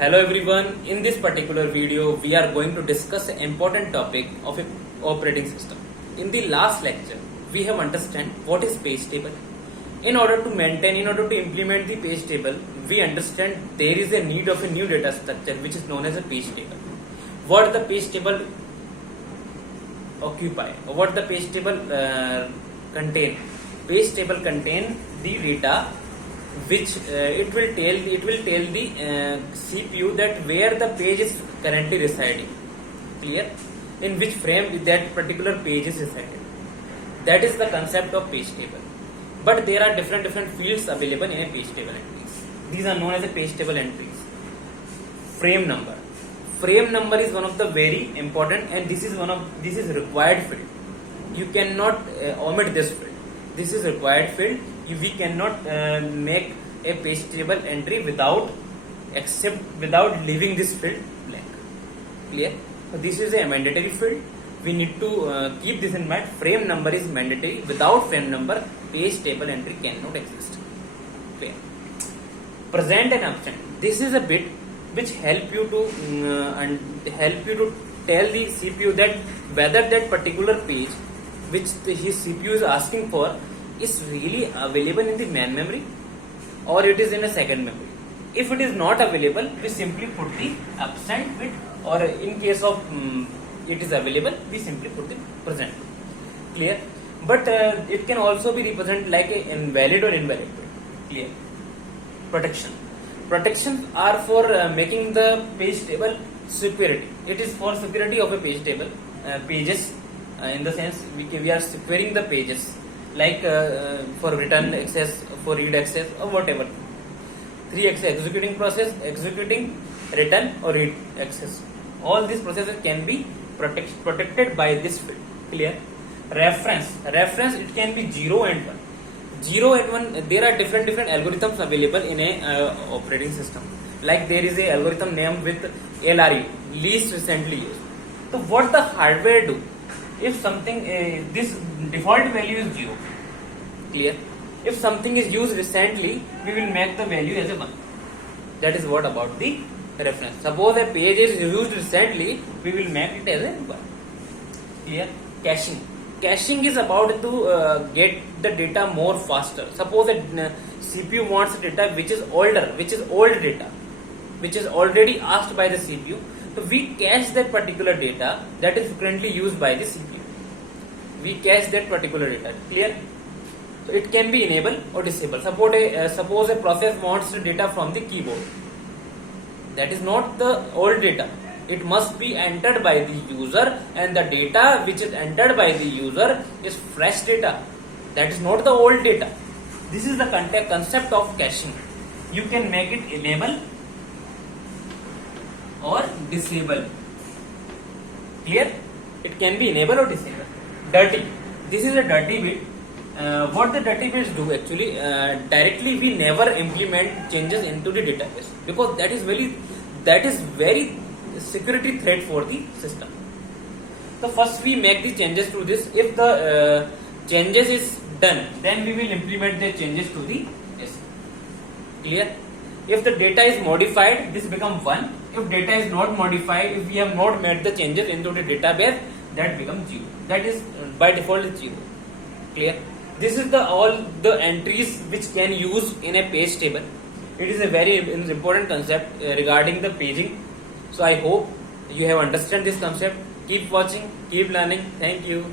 Hello everyone, in this particular video we are going to discuss an important topic of an operating system. In the last lecture we have understand what is page table. In order to implement the page table, we understand there is a need of a new data structure which is known as a page table. What the page table occupy, what the page table contain. Page table contain the data which it will tell the CPU that where the page is currently residing, clear, in which frame that particular page is residing. That is the concept of page table. But there are different fields available in a page table entries. These are known as a page table entries. Frame number. Frame number is one of the very important, and this is required field. You cannot omit this field. This is required field. We cannot make a page table entry without leaving this field blank. Clear? So this is a mandatory field. We need to keep this in mind. Frame number is mandatory. Without frame number, page table entry cannot exist. Clear? Present and absent. This is a bit which help you to tell the CPU that whether that particular page which his CPU is asking for is really available in the main memory or it is in a second memory. If it is not available, we simply put the absent bit, or in case of it is available, we simply put the present. Clear? But it can also be represented like a invalid or invalid bit. Clear? Protection. Protections are for making the page table security. It is for security of a page table pages. In the sense we are securing the pages, like for return access, for read access, or whatever. 3x executing process, executing, return or read access. All these processes can be protected by this field. Clear? Reference. It can be 0 and 1. 0 and 1, there are different algorithms available in a operating system. Like there is a algorithm named with LRU, least recently used. So what the hardware do? If something, this default value is 0, clear? If something is used recently, we will make the value as a 1. That is what about the reference. Suppose a page is used recently, we will make it as a 1. Clear? Caching. Caching is about to get the data more faster. Suppose a CPU wants data which is older, which is old data, which is already asked by the CPU. So we cache that particular data that is currently used by the CPU. We cache that particular data. Clear? So it can be enabled or disabled. Suppose a process wants the data from the keyboard. That is not the old data. It must be entered by the user, and the data which is entered by the user is fresh data. That is not the old data. This is the concept of caching. You can make it enable or disable. Clear? It can be enable or disable. Dirty. This is a dirty bit. What the dirty bits do actually, directly we never implement changes into the database, because that is very security threat for the system. So first we make the changes to this. If the changes is done, then we will implement the changes to the disk. Clear? If the data is modified, this becomes 1. If data is not modified, if we have not made the changes into the database, that becomes 0. That is by default is 0. Clear? This is all the entries which can use in a page table. It is a very important concept regarding the paging. So I hope you have understand this concept. Keep watching, keep learning. Thank you.